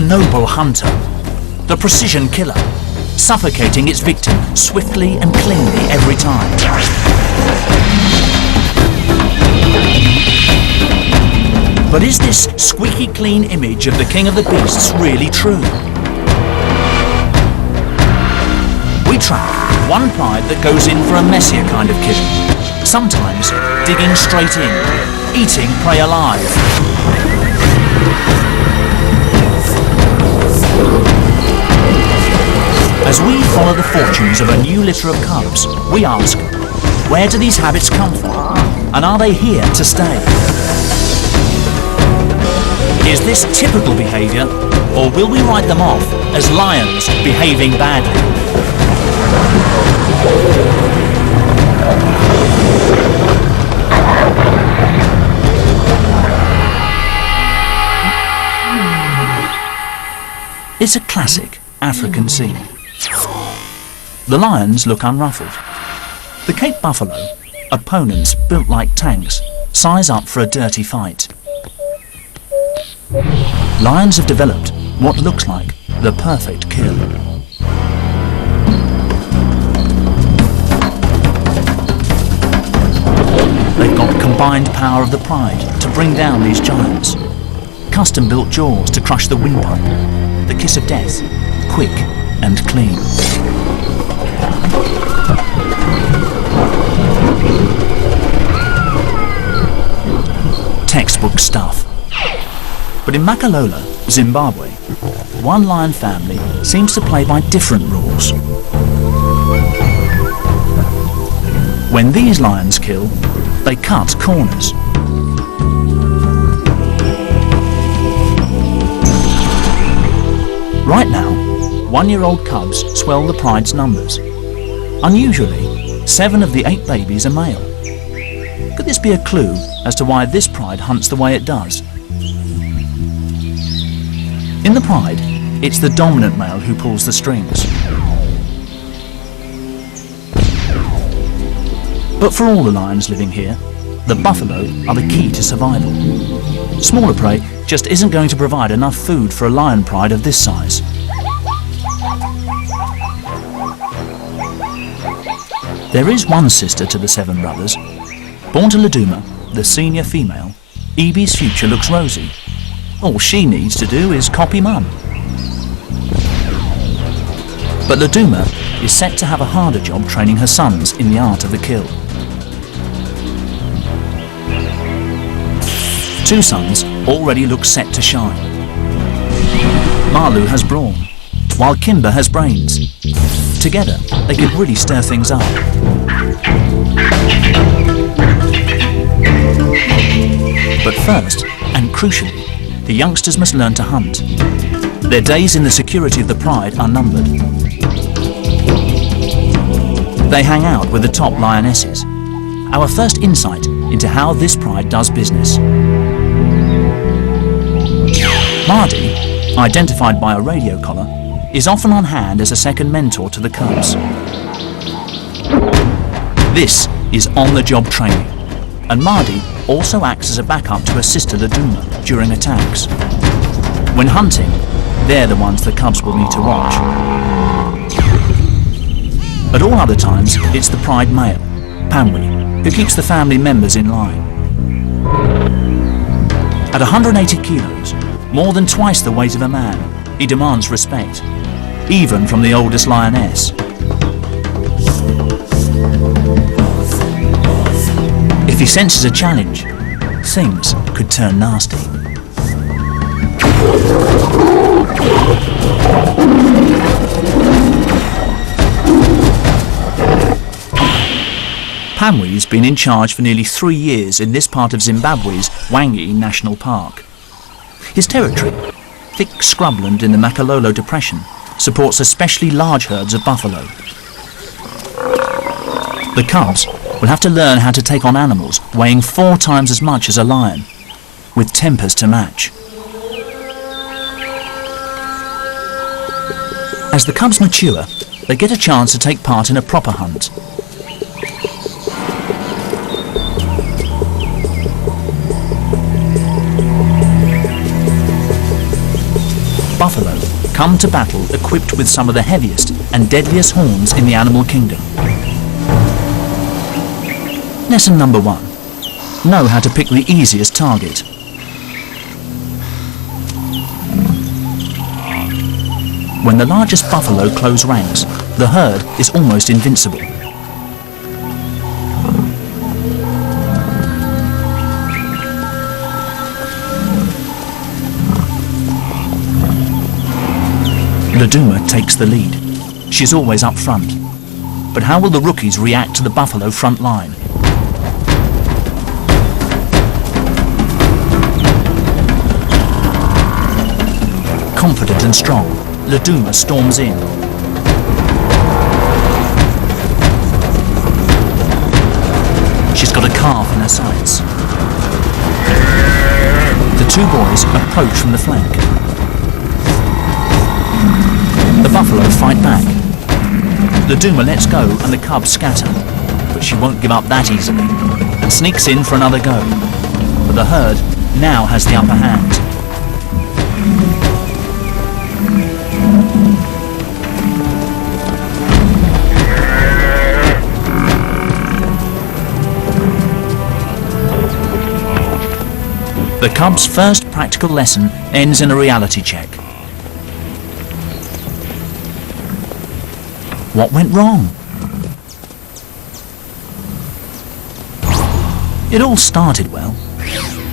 The noble hunter, the precision killer, suffocating its victim swiftly and cleanly every time. But is this squeaky clean image of the king of the beasts really true? We track one pride that goes in for a messier kind of killing, sometimes digging straight in, eating prey alive. As we follow the fortunes of a new litter of cubs, we ask, where do these habits come from? And are they here to stay? Is this typical behaviour, or will we write them off as lions behaving badly? It's a classic African scene. The lions look unruffled. The Cape buffalo, opponents built like tanks, size up for a dirty fight. Lions have developed what looks like the perfect kill. They've got combined power of the pride to bring down these giants. Custom-built jaws to crush the windpipe. The kiss of death, quick and clean. Textbook stuff. But in Makalola, Zimbabwe, one lion family seems to play by different rules. When these lions kill, they cut corners. Right now, one-year-old cubs swell the pride's numbers. Unusually, 7 of the 8 babies are male. Could this be a clue as to why this pride hunts the way it does? In the pride, it's the dominant male who pulls the strings. But for all the lions living here, the buffalo are the key to survival. Smaller prey just isn't going to provide enough food for a lion pride of this size. There is one sister to the 7 brothers. Born to Laduma, the senior female, Evie's future looks rosy. All she needs to do is copy Mum. But Laduma is set to have a harder job training her sons in the art of the kill. 2 sons already look set to shine. Malu has brawn, while Kimber has brains. Together, they could really stir things up. But first, and crucially, the youngsters must learn to hunt. Their days in the security of the pride are numbered. They hang out with the top lionesses. Our first insight into how this pride does business. Mardi, identified by a radio collar, is often on hand as a second mentor to the cubs. This is on-the-job training, and Mardi also acts as a backup to her sister Laduma during attacks. When hunting, they're the ones the cubs will need to watch. At all other times, it's the pride male, Pamwi, who keeps the family members in line. At 180 kilos, more than twice the weight of a man, he demands respect, even from the oldest lioness. If he senses a challenge, things could turn nasty. Pamwi's been in charge for nearly 3 years in this part of Zimbabwe's Hwange National Park. His territory, thick scrubland in the Makalola Depression, supports especially large herds of buffalo. The cubs will have to learn how to take on animals weighing 4 times as much as a lion, with tempers to match. As the cubs mature, they get a chance to take part in a proper hunt. come to battle equipped with some of the heaviest and deadliest horns in the animal kingdom. Lesson number 1. Know how to pick the easiest target. When the largest buffalo close ranks, the herd is almost invincible. Laduma takes the lead. She's always up front. But how will the rookies react to the buffalo front line? Confident and strong, Laduma storms in. She's got a calf in her sights. The two boys approach from the flank. The buffalo fight back. Laduma lets go and the cubs scatter, but she won't give up that easily and sneaks in for another go. But the herd now has the upper hand. The cubs' first practical lesson ends in a reality check. What went wrong? It all started well.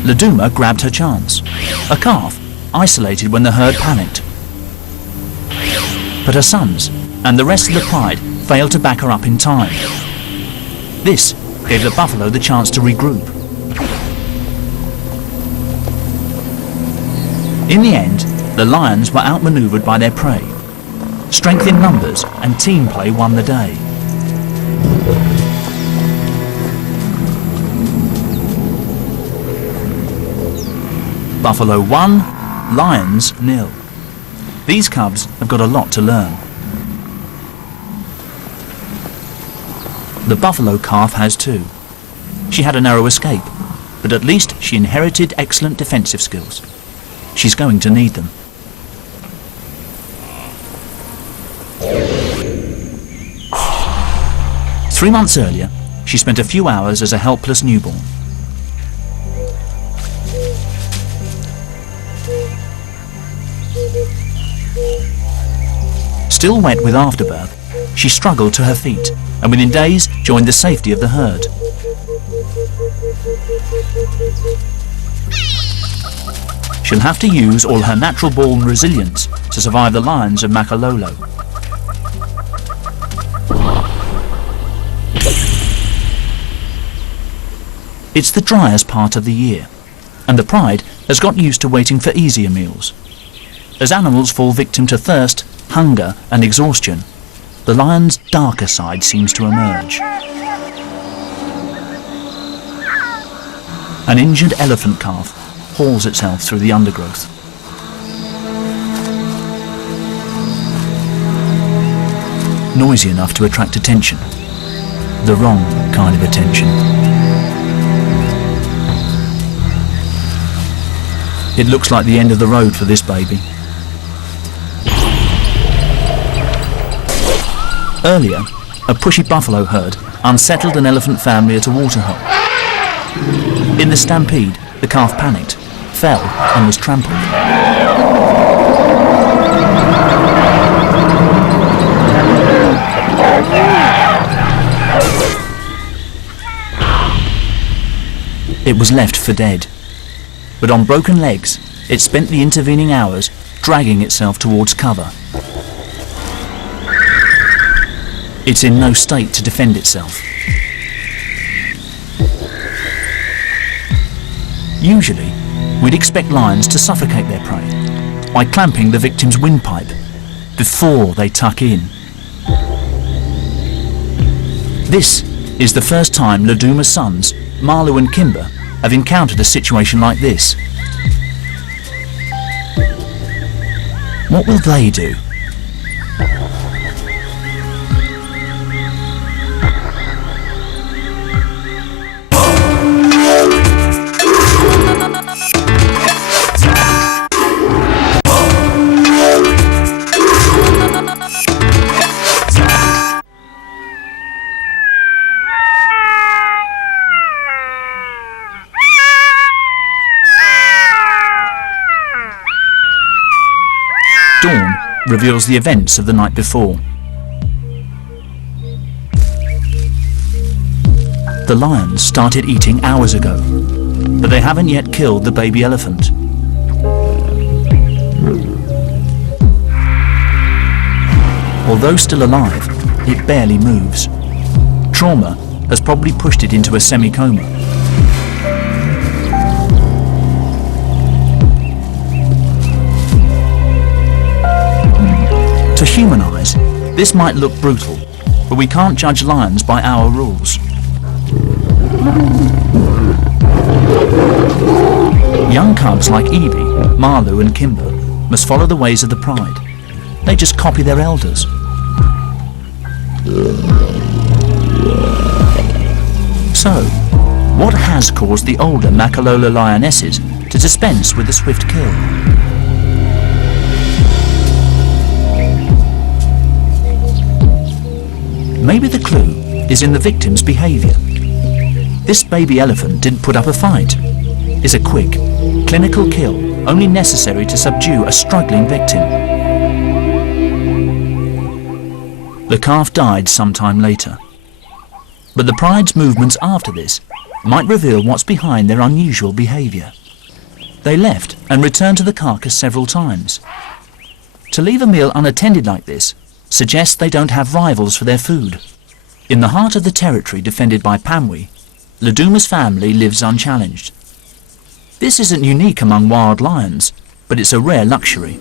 Laduma grabbed her chance. A calf, isolated when the herd panicked. But her sons and the rest of the pride failed to back her up in time. This gave the buffalo the chance to regroup. In the end, the lions were outmaneuvered by their prey. Strength in numbers and team play won the day. Buffalo 1, Lions 0. These cubs have got a lot to learn. The buffalo calf has too. She had a narrow escape, but at least she inherited excellent defensive skills. She's going to need them. Three months earlier, she spent a few hours as a helpless newborn. Still wet with afterbirth, she struggled to her feet and within days joined the safety of the herd. She'll have to use all her natural-born resilience to survive the lions of Makalolo. It's the driest part of the year, and the pride has got used to waiting for easier meals. As animals fall victim to thirst, hunger and exhaustion, the lion's darker side seems to emerge. An injured elephant calf hauls itself through the undergrowth. Noisy enough to attract attention. The wrong kind of attention. It looks like the end of the road for this baby. Earlier, a pushy buffalo herd unsettled an elephant family at a waterhole. In the stampede, the calf panicked, fell and was trampled. It was left for dead, but on broken legs, it spent the intervening hours dragging itself towards cover. It's in no state to defend itself. Usually, we'd expect lions to suffocate their prey by clamping the victim's windpipe before they tuck in. This is the first time Laduma's sons, Marlu and Kimber, have encountered a situation like this. What will they do? reveals the events of the night before. The lions started eating hours ago, but they haven't yet killed the baby elephant. Although still alive, it barely moves. Trauma has probably pushed it into a semi-coma. To human eyes, this might look brutal, but we can't judge lions by our rules. Young cubs like Evie, Marlou and Kimber must follow the ways of the pride. They just copy their elders. So, what has caused the older Makalola lionesses to dispense with the swift kill? Maybe the clue is in the victim's behaviour. This baby elephant didn't put up a fight. It's a quick, clinical kill, only necessary to subdue a struggling victim. The calf died sometime later. But the pride's movements after this might reveal what's behind their unusual behaviour. They left and returned to the carcass several times. To leave a meal unattended like this suggests they don't have rivals for their food. In the heart of the territory defended by Pamwi, Laduma's family lives unchallenged. This isn't unique among wild lions, but it's a rare luxury.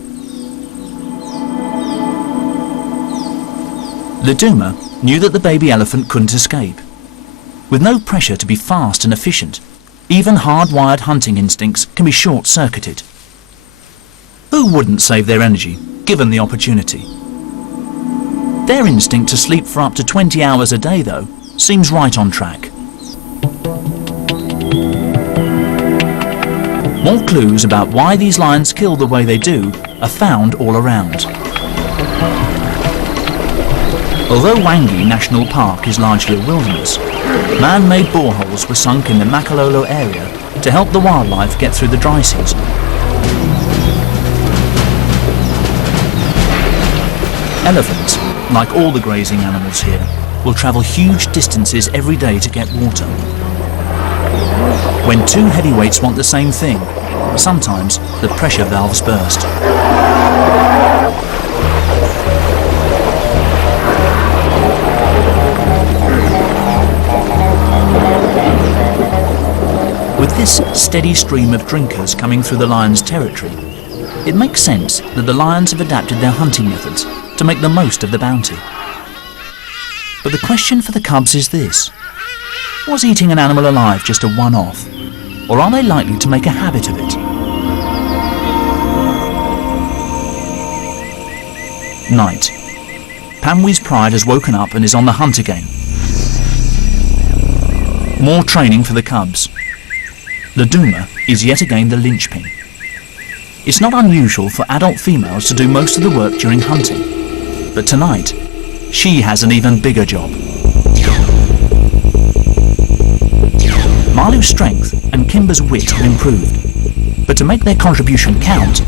Laduma knew that the baby elephant couldn't escape. With no pressure to be fast and efficient, even hardwired hunting instincts can be short-circuited. Who wouldn't save their energy, given the opportunity? Their instinct to sleep for up to 20 hours a day, though, seems right on track. More clues about why these lions kill the way they do are found all around. Although Wangi National Park is largely a wilderness, man-made boreholes were sunk in the Makalola area to help the wildlife get through the dry season. Elephants, like all the grazing animals here, will travel huge distances every day to get water. When two heavyweights want the same thing, sometimes the pressure valves burst. With this steady stream of drinkers coming through the lions' territory, it makes sense that the lions have adapted their hunting methods to make the most of the bounty. But the question for the cubs is this: was eating an animal alive just a one-off, or are they likely to make a habit of it? Night. Pamwi's pride has woken up and is on the hunt again. More training for the cubs. Laduma is yet again the linchpin. It's not unusual for adult females to do most of the work during hunting, but tonight, she has an even bigger job. Marlu's strength and Kimber's wit have improved, but to make their contribution count,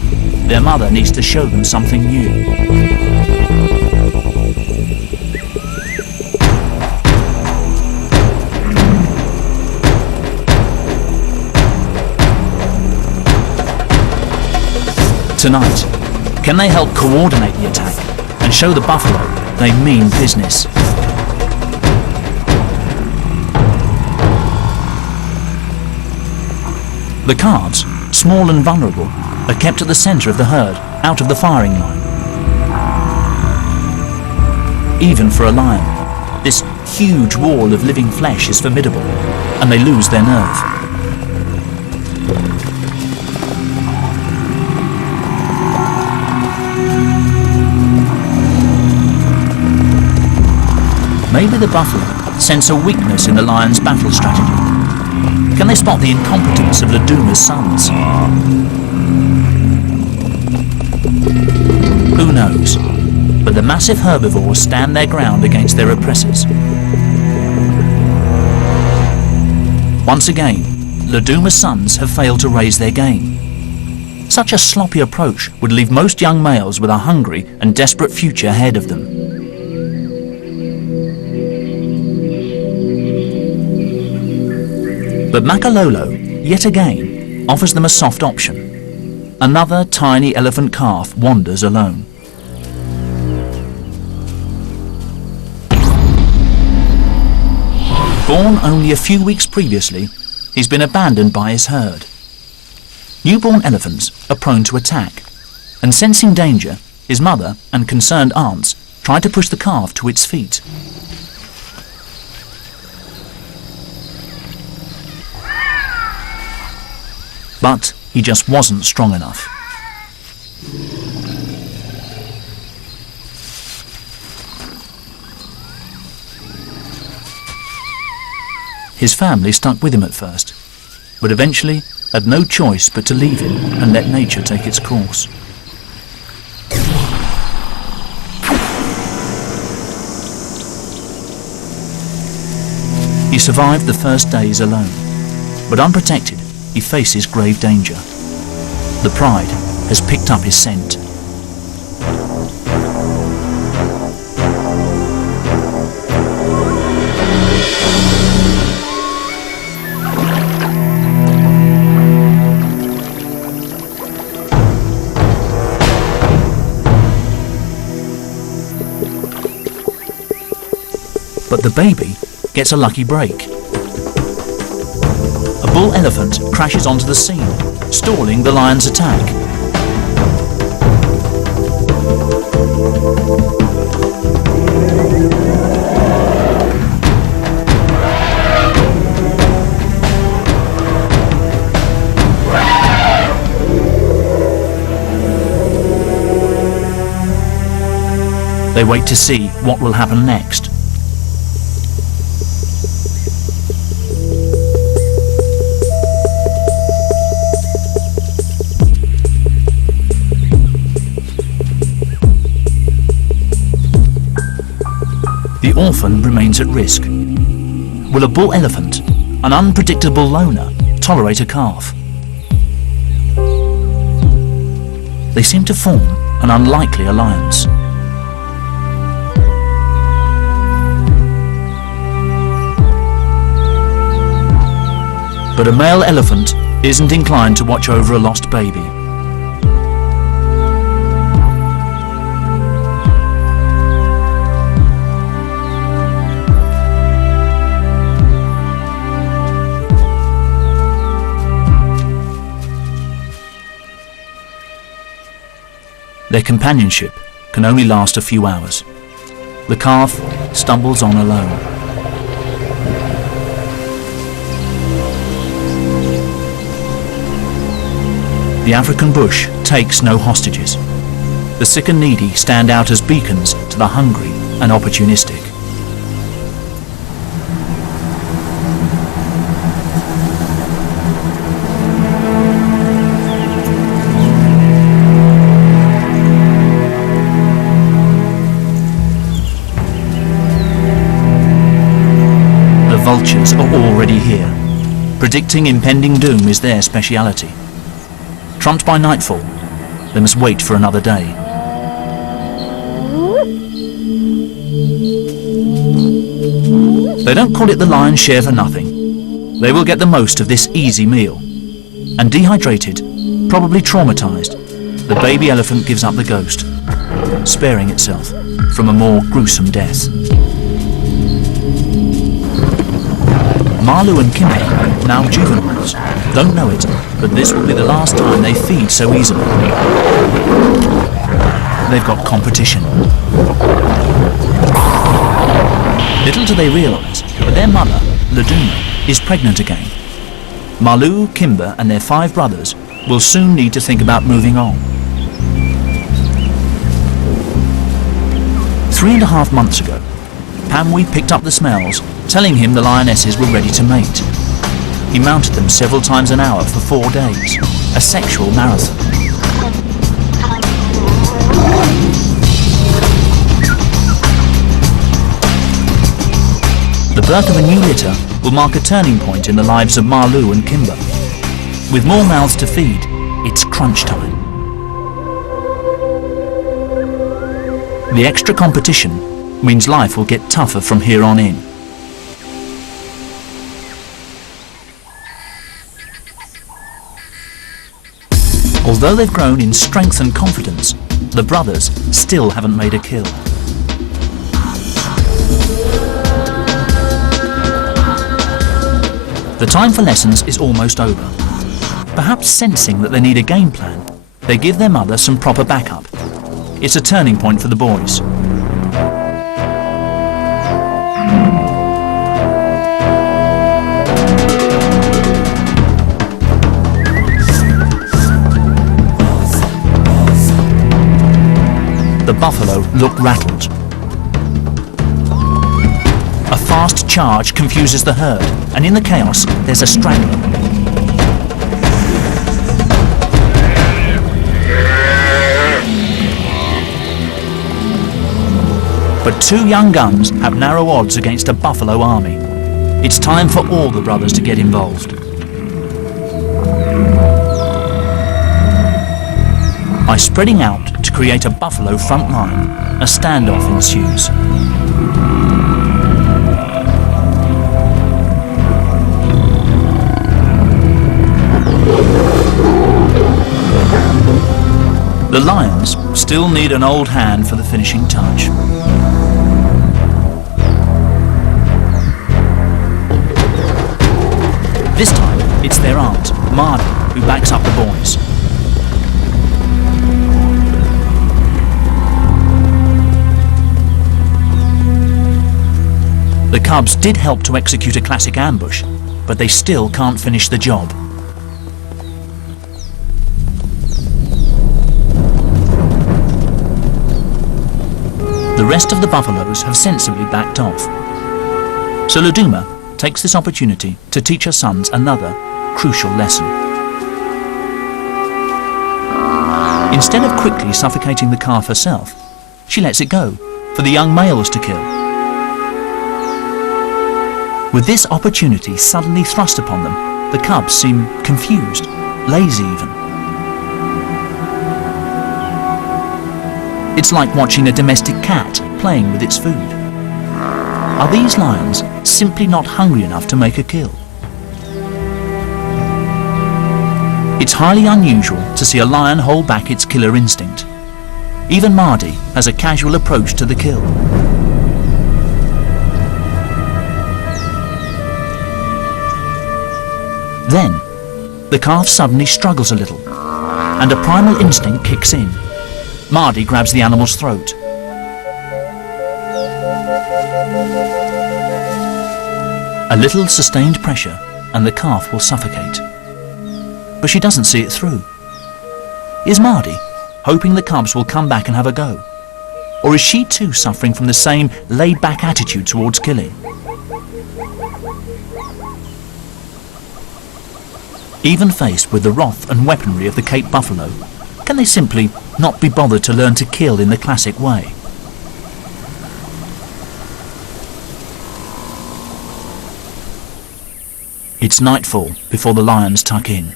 their mother needs to show them something new. Tonight, can they help coordinate the attack and show the buffalo they mean business? The calves, small and vulnerable, are kept at the centre of the herd, out of the firing line. Even for a lion, this huge wall of living flesh is formidable, and they lose their nerve. Maybe the buffalo sense a weakness in the lion's battle strategy. Can they spot the incompetence of Laduma's sons? Who knows? But the massive herbivores stand their ground against their oppressors. Once again, Laduma's sons have failed to raise their game. Such a sloppy approach would leave most young males with a hungry and desperate future ahead of them. But Makalolo, yet again, offers them a soft option. Another tiny elephant calf wanders alone. Born only a few weeks previously, he's been abandoned by his herd. Newborn elephants are prone to attack, and sensing danger, his mother and concerned aunts try to push the calf to its feet. But he just wasn't strong enough. His family stuck with him at first, but eventually had no choice but to leave him and let nature take its course. He survived the first days alone, but unprotected, he faces grave danger. The pride has picked up his scent. But the baby gets a lucky break. A bull elephant crashes onto the scene, stalling the lion's attack. They wait to see what will happen next. The orphan remains at risk. Will a bull elephant, an unpredictable loner, tolerate a calf? They seem to form an unlikely alliance. But a male elephant isn't inclined to watch over a lost baby. Their companionship can only last a few hours. The calf stumbles on alone. The African bush takes no hostages. The sick and needy stand out as beacons to the hungry and opportunistic. The vultures are already here. Predicting impending doom is their speciality. Trumped by nightfall, they must wait for another day. They don't call it the lion's share for nothing. They will get the most of this easy meal. And dehydrated, probably traumatized, the baby elephant gives up the ghost, sparing itself from a more gruesome death. Marlou and Kimber, now juveniles, don't know it, but this will be the last time they feed so easily. They've got competition. Little do they realise, but their mother, Laduma, is pregnant again. Marlou, Kimber and their 5 brothers will soon need to think about moving on. 3.5 months ago, Pamwi picked up the smells, telling him the lionesses were ready to mate. He mounted them several times an hour for 4 days, a sexual marathon. The birth of a new litter will mark a turning point in the lives of Marlou and Kimber. With more mouths to feed, it's crunch time. The extra competition means life will get tougher from here on in. Although they've grown in strength and confidence, the brothers still haven't made a kill. The time for lessons is almost over. Perhaps sensing that they need a game plan, they give their mother some proper backup. It's a turning point for the boys. The buffalo look rattled. A fast charge confuses the herd, and in the chaos, there's a straggler. But two young guns have narrow odds against a buffalo army. It's time for all the brothers to get involved. By spreading out to create a buffalo front line, a standoff ensues. The lions still need an old hand for the finishing touch. This time, it's their aunt, Mardi, who backs up the boys. The cubs did help to execute a classic ambush, but they still can't finish the job. The rest of the buffaloes have sensibly backed off. So Luduma takes this opportunity to teach her sons another crucial lesson. Instead of quickly suffocating the calf herself, she lets it go for the young males to kill. With this opportunity suddenly thrust upon them, the cubs seem confused, lazy even. It's like watching a domestic cat playing with its food. Are these lions simply not hungry enough to make a kill? It's highly unusual to see a lion hold back its killer instinct. Even Mardi has a casual approach to the kill. Then, the calf suddenly struggles a little, and a primal instinct kicks in. Mardi grabs the animal's throat. A little sustained pressure and the calf will suffocate. But she doesn't see it through. Is Mardi hoping the cubs will come back and have a go? Or is she too suffering from the same laid-back attitude towards killing? Even faced with the wrath and weaponry of the Cape buffalo, can they simply not be bothered to learn to kill in the classic way? It's nightfall before the lions tuck in.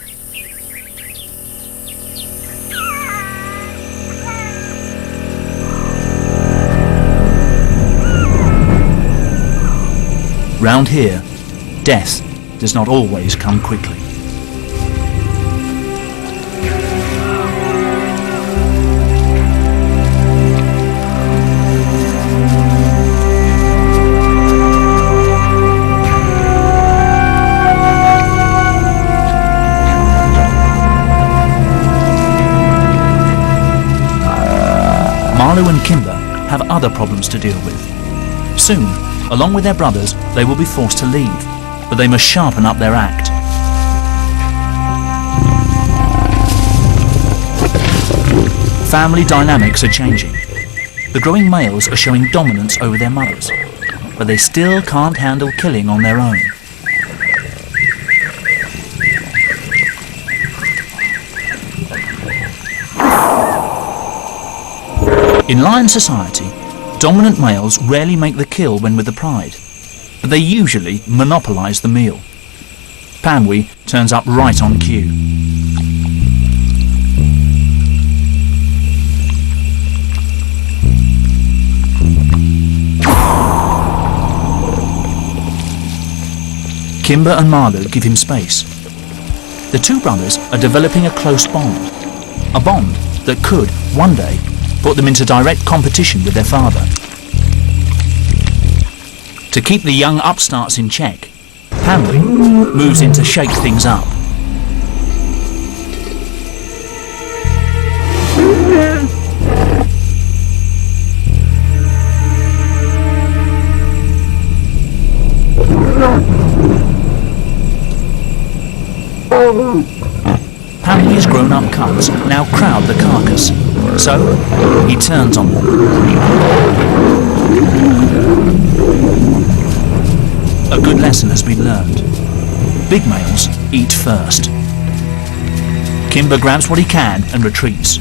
Round here, death does not always come quickly. Marlu and Kimber have other problems to deal with. Soon, along with their brothers, they will be forced to leave, but they must sharpen up their act. Family dynamics are changing. The growing males are showing dominance over their mothers, but they still can't handle killing on their own. In lion society, dominant males rarely make the kill when with the pride, but they usually monopolise the meal. Panwi turns up right on cue. Kimber and Marlu give him space. The two brothers are developing a close bond, a bond that could, one day, put them into direct competition with their father. To keep the young upstarts in check, Hanley moves in to shake things up. Hanley's grown-up cubs now crowd the carcass, so he turns on them. A good lesson has been learned. Big males eat first. Kimber grabs what he can and retreats.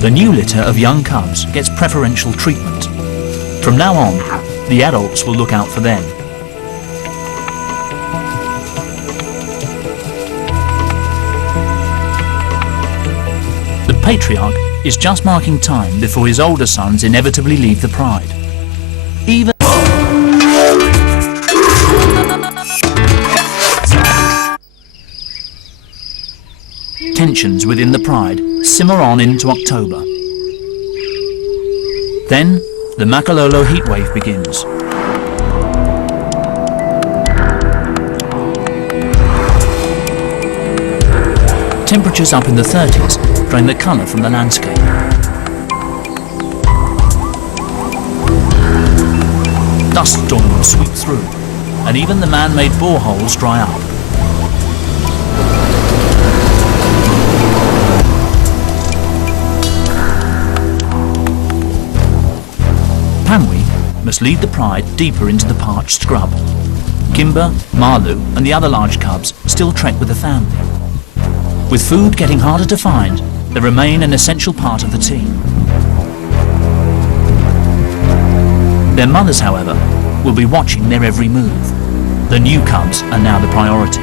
The new litter of young cubs gets preferential treatment. From now on, the adults will look out for them. The patriarch is just marking time before his older sons inevitably leave the pride. Even tensions within the pride simmer on into October. Then the Makalolo heatwave begins. Temperatures up in the 30s drain the colour from the landscape. Dust storms sweep through, and even the man-made boreholes dry up. Panwi must lead the pride deeper into the parched scrub. Kimber, Marlu and the other large cubs still trek with the family. With food getting harder to find, they remain an essential part of the team. Their mothers, however, will be watching their every move. The new cubs are now the priority.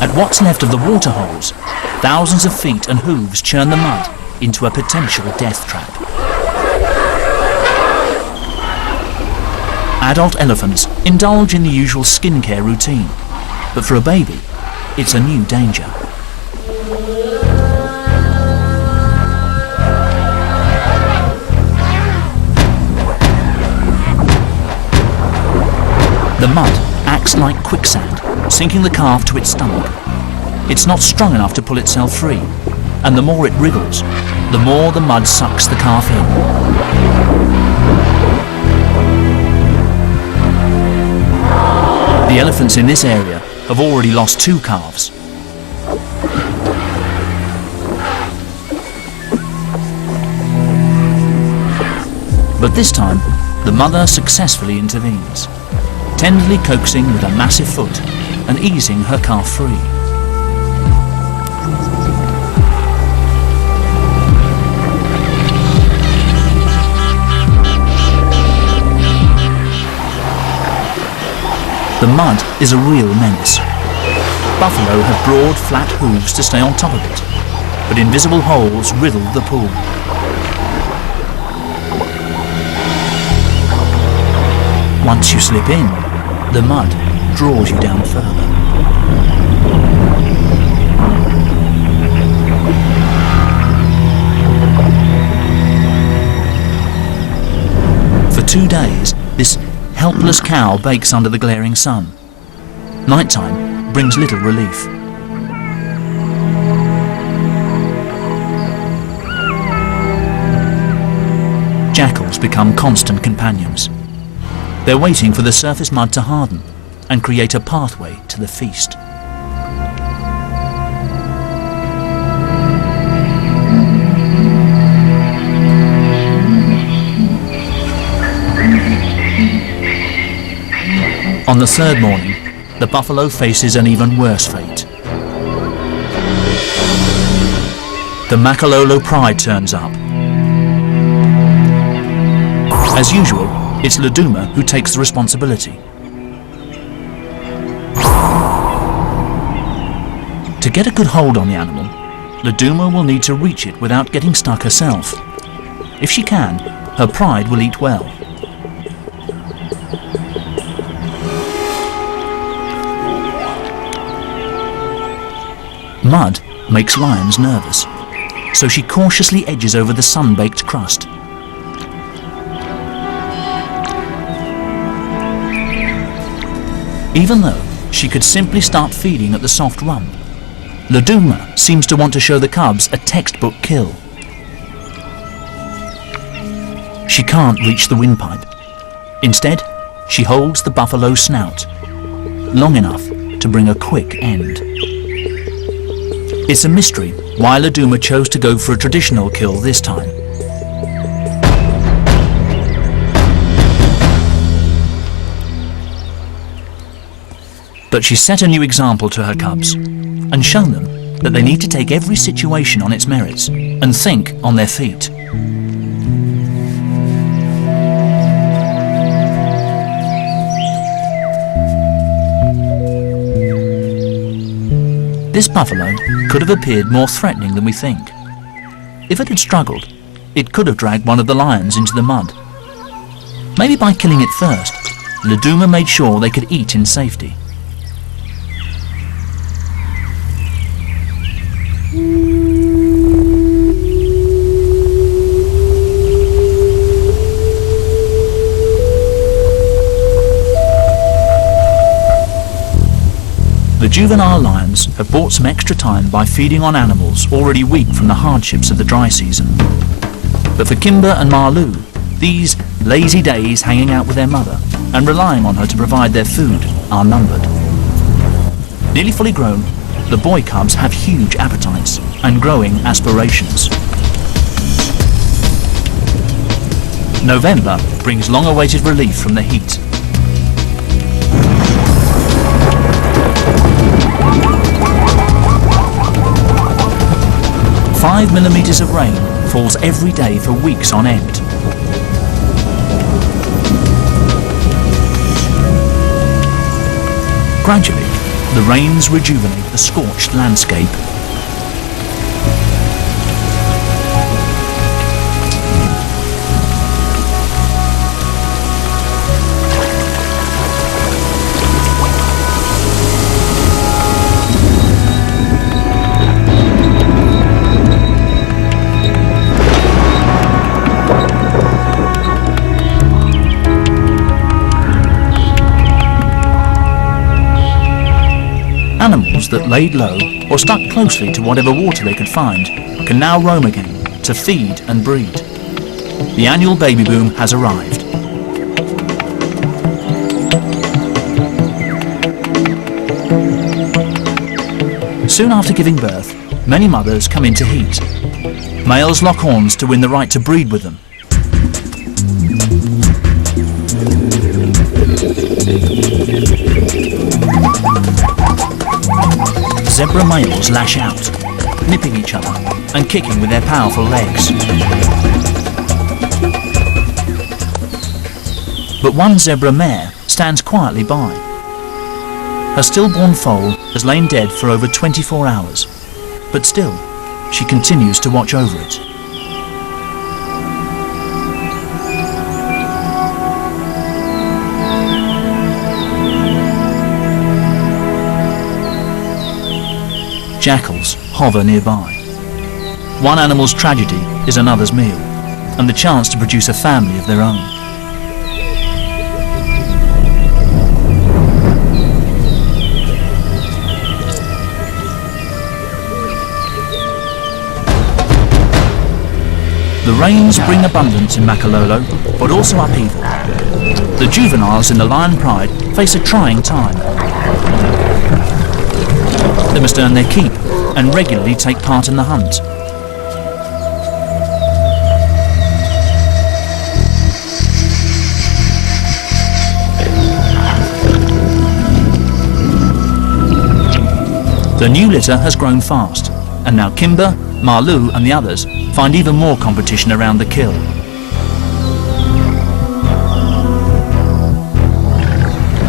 At what's left of the waterholes, thousands of feet and hooves churn the mud into a potential death trap. Adult elephants indulge in the usual skincare routine, but for a baby, it's a new danger. The mud acts like quicksand, sinking the calf to its stomach. It's not strong enough to pull itself free, and the more it wriggles, the more the mud sucks the calf in. The elephants in this area have already lost 2 calves. But this time, the mother successfully intervenes, tenderly coaxing with a massive foot and easing her calf free. The mud is a real menace. Buffalo have broad, flat hooves to stay on top of it, but invisible holes riddle the pool. Once you slip in, the mud draws you down further. For 2 days, this helpless cow bakes under the glaring sun. Nighttime brings little relief. Jackals become constant companions. They're waiting for the surface mud to harden and create a pathway to the feast. On the 3rd morning, the buffalo faces an even worse fate. The Makalolo pride turns up. As usual, it's Laduma who takes the responsibility. To get a good hold on the animal, Laduma will need to reach it without getting stuck herself. If she can, her pride will eat well. Mud makes lions nervous, so she cautiously edges over the sun-baked crust. Even though she could simply start feeding at the soft rump, Laduma seems to want to show the cubs a textbook kill. She can't reach the windpipe. Instead, she holds the buffalo's snout, long enough to bring a quick end. It's a mystery why Laduma chose to go for a traditional kill this time. But she set a new example to her cubs and shown them that they need to take every situation on its merits and think on their feet. This buffalo could have appeared more threatening than we think. If it had struggled, it could have dragged one of the lions into the mud. Maybe by killing it first, Laduma made sure they could eat in safety. The juvenile lions have bought some extra time by feeding on animals already weak from the hardships of the dry season. But for Kimber and Marlou, these lazy days hanging out with their mother and relying on her to provide their food are numbered. Nearly fully grown, the boy cubs have huge appetites and growing aspirations. November brings long-awaited relief from the heat. Five millimeters of rain falls every day for weeks on end. Gradually, the rains rejuvenate the scorched landscape. Animals that laid low or stuck closely to whatever water they could find can now roam again to feed and breed. The annual baby boom has arrived. Soon after giving birth, many mothers come into heat. Males lock horns to win the right to breed with them. Zebra males lash out, nipping each other and kicking with their powerful legs. But one zebra mare stands quietly by. Her stillborn foal has lain dead for over 24 hours, but still, she continues to watch over it. Jackals hover nearby. One animal's tragedy is another's meal, and the chance to produce a family of their own. The rains bring abundance in Makalolo, but also upheaval. The juveniles in the Lion Pride face a trying time. They must earn their keep and regularly take part in the hunt. The new litter has grown fast, and now Kimber, Marlou and the others find even more competition around the kill.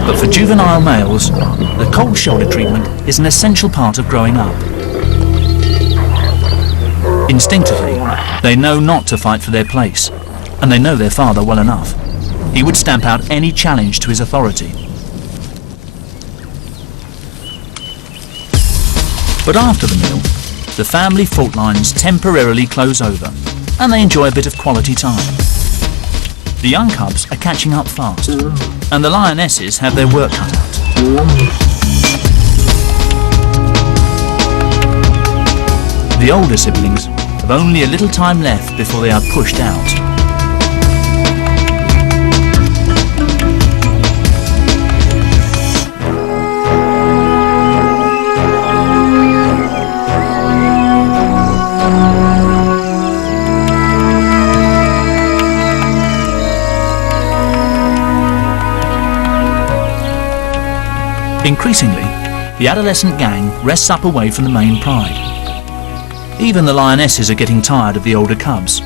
But for juvenile males, the cold shoulder treatment is an essential part of growing up. Instinctively, they know not to fight for their place, and they know their father well enough. He would stamp out any challenge to his authority. But after the meal, the family fault lines temporarily close over, and they enjoy a bit of quality time. The young cubs are catching up fast, and the lionesses have their work cut out. The older siblings have only a little time left before they are pushed out. Increasingly, the adolescent gang rests up away from the main pride. Even the lionesses are getting tired of the older cubs,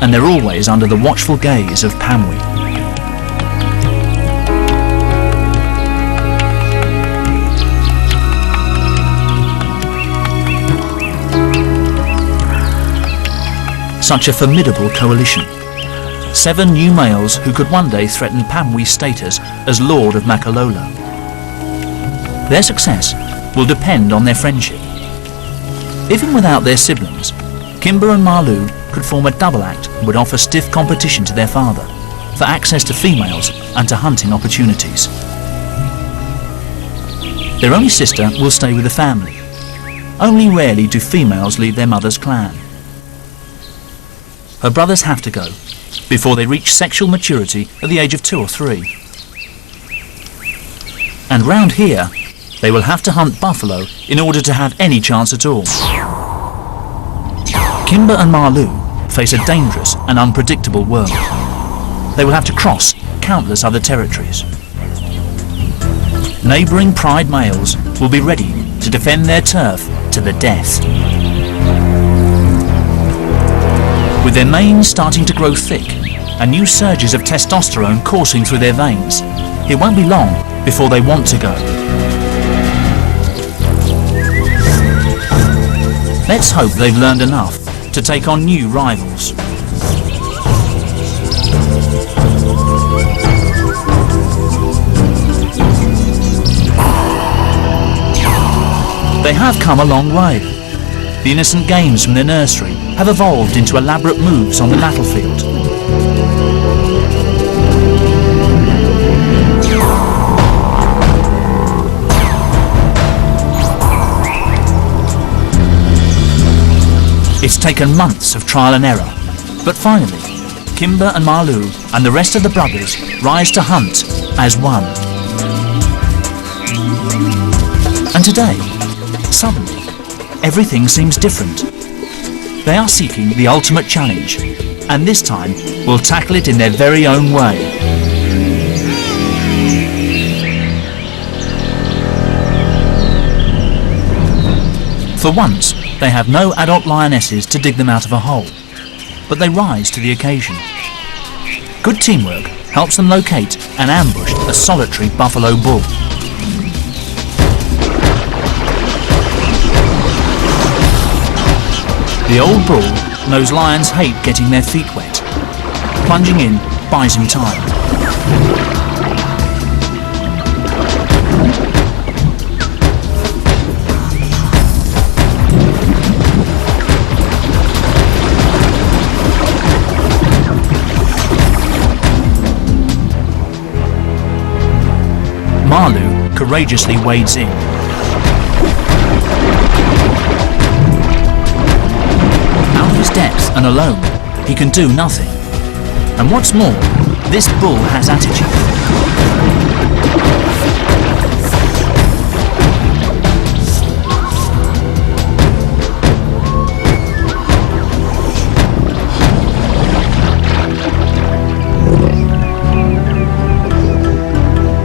and they're always under the watchful gaze of Pamwi. Such a formidable coalition. 7 new males who could one day threaten Pamwi's status as Lord of Makalola. Their success will depend on their friendship. Even without their siblings, Kimber and Malu could form a double act and would offer stiff competition to their father for access to females and to hunting opportunities. Their only sister will stay with the family. Only rarely do females leave their mother's clan. Her brothers have to go before they reach sexual maturity at the age of 2 or 3. And round here, they will have to hunt buffalo in order to have any chance at all. Kimber and Malu face a dangerous and unpredictable world. They will have to cross countless other territories. Neighbouring pride males will be ready to defend their turf to the death. With their manes starting to grow thick and new surges of testosterone coursing through their veins, it won't be long before they want to go. Let's hope they've learned enough to take on new rivals. They have come a long way. The innocent games from their nursery have evolved into elaborate moves on the battlefield. It's taken months of trial and error, but finally, Kimber and Malu and the rest of the brothers rise to hunt as one. And today, suddenly, everything seems different. They are seeking the ultimate challenge, and this time will tackle it in their very own way. For once, they have no adult lionesses to dig them out of a hole, but they rise to the occasion. Good teamwork helps them locate and ambush a solitary buffalo bull. The old bull knows lions hate getting their feet wet. Plunging in buys him time. Malu courageously wades in. Out of his depth and alone, he can do nothing. And what's more, this bull has attitude.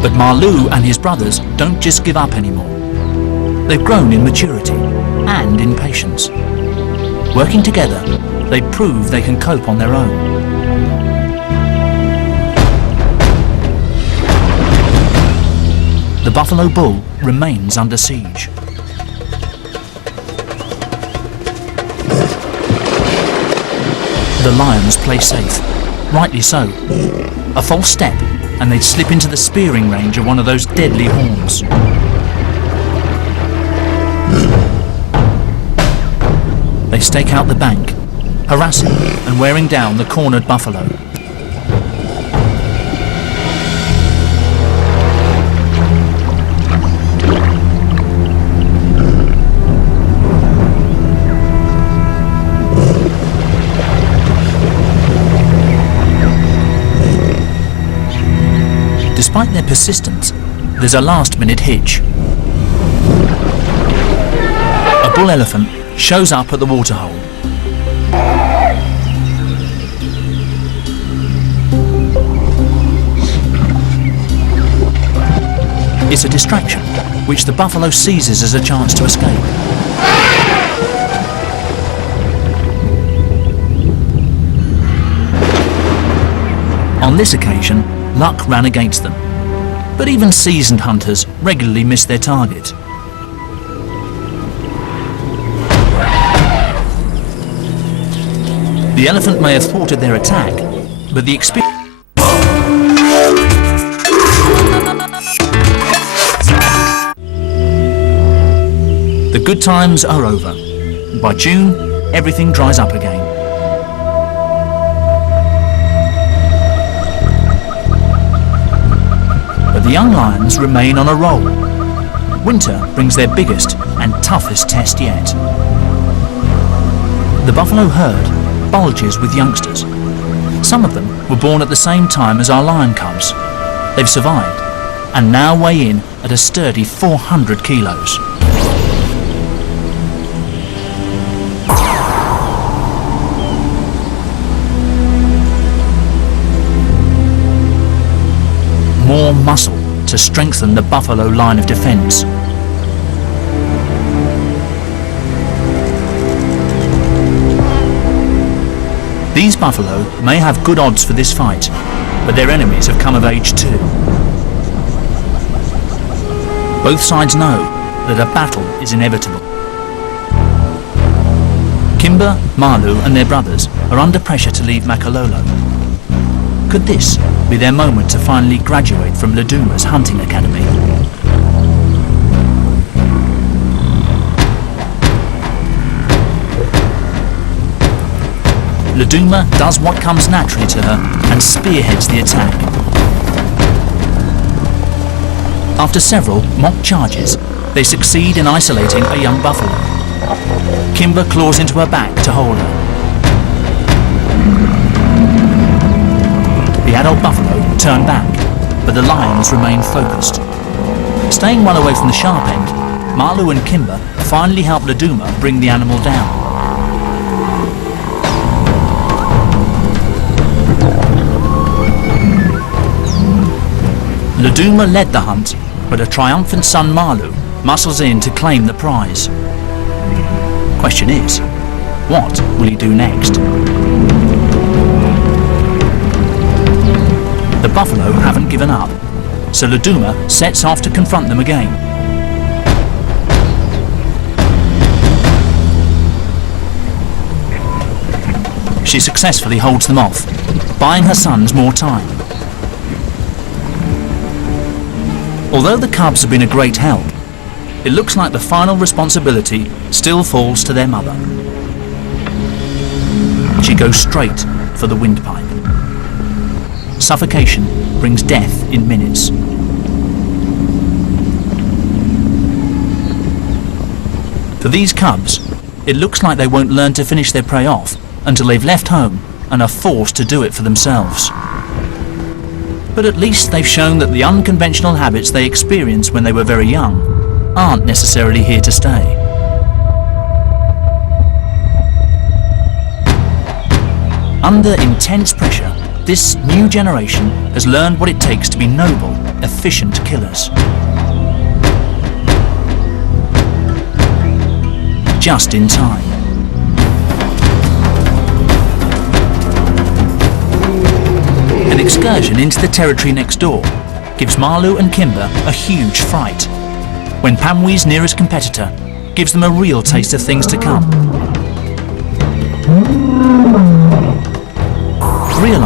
But Malu and his brothers don't just give up anymore. They've grown in maturity and in patience. Working together, they prove they can cope on their own. The buffalo bull remains under siege. The lions play safe. Rightly so. A false step, and they'd slip into the spearing range of one of those deadly horns. They stake out the bank, harassing and wearing down the cornered buffalo. Despite their persistence, there's a last-minute hitch. A bull elephant shows up at the waterhole. It's a distraction, which the buffalo seizes as a chance to escape. On this occasion, luck ran against them, but even seasoned hunters regularly miss their target. The elephant may have thwarted their attack, but the experience... The good times are over. By June, everything dries up again. But the young lions remain on a roll. Winter brings their biggest and toughest test yet. The buffalo herd bulges with youngsters. Some of them were born at the same time as our lion cubs. They've survived and now weigh in at a sturdy 400 kilos. More muscle to strengthen the buffalo line of defence. These buffalo may have good odds for this fight, but their enemies have come of age too. Both sides know that a battle is inevitable. Kimber, Malu and their brothers are under pressure to leave Makololo. Could this be their moment to finally graduate from Laduma's hunting academy? Laduma does what comes naturally to her and spearheads the attack. After several mock charges, they succeed in isolating a young buffalo. Kimber claws into her back to hold her. The adult buffalo turn back, but the lions remain focused. Staying well away from the sharp end, Malu and Kimber finally help Laduma bring the animal down. Laduma led the hunt, but a triumphant son Malu muscles in to claim the prize. Question is, what will he do next? The buffalo haven't given up, so Laduma sets off to confront them again. She successfully holds them off, buying her sons more time. Although the cubs have been a great help, it looks like the final responsibility still falls to their mother. She goes straight for the windpipe. Suffocation brings death in minutes. For these cubs, it looks like they won't learn to finish their prey off until they've left home and are forced to do it for themselves. But at least they've shown that the unconventional habits they experienced when they were very young aren't necessarily here to stay. Under intense pressure, this new generation has learned what it takes to be noble, efficient killers. Just in time. An excursion into the territory next door gives Malu and Kimber a huge fright, when Pamwee's nearest competitor gives them a real taste of things to come.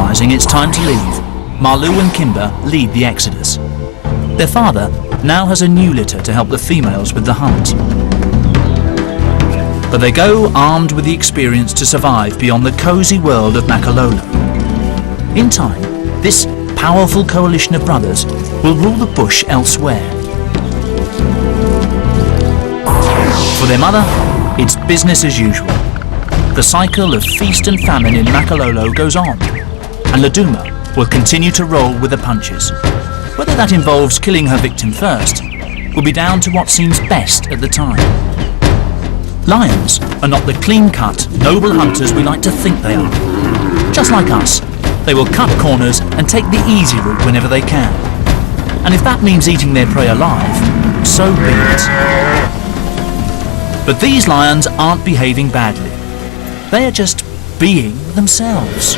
realising it's time to leave, Marlou and Kimber lead the exodus. Their father now has a new litter to help the females with the hunt. But they go armed with the experience to survive beyond the cosy world of Makalolo. In time, this powerful coalition of brothers will rule the bush elsewhere. For their mother, it's business as usual. The cycle of feast and famine in Makalolo goes on, and Laduma will continue to roll with the punches. Whether that involves killing her victim first will be down to what seems best at the time. Lions are not the clean-cut, noble hunters we like to think they are. Just like us, they will cut corners and take the easy route whenever they can. And if that means eating their prey alive, so be it. But these lions aren't behaving badly. They are just being themselves.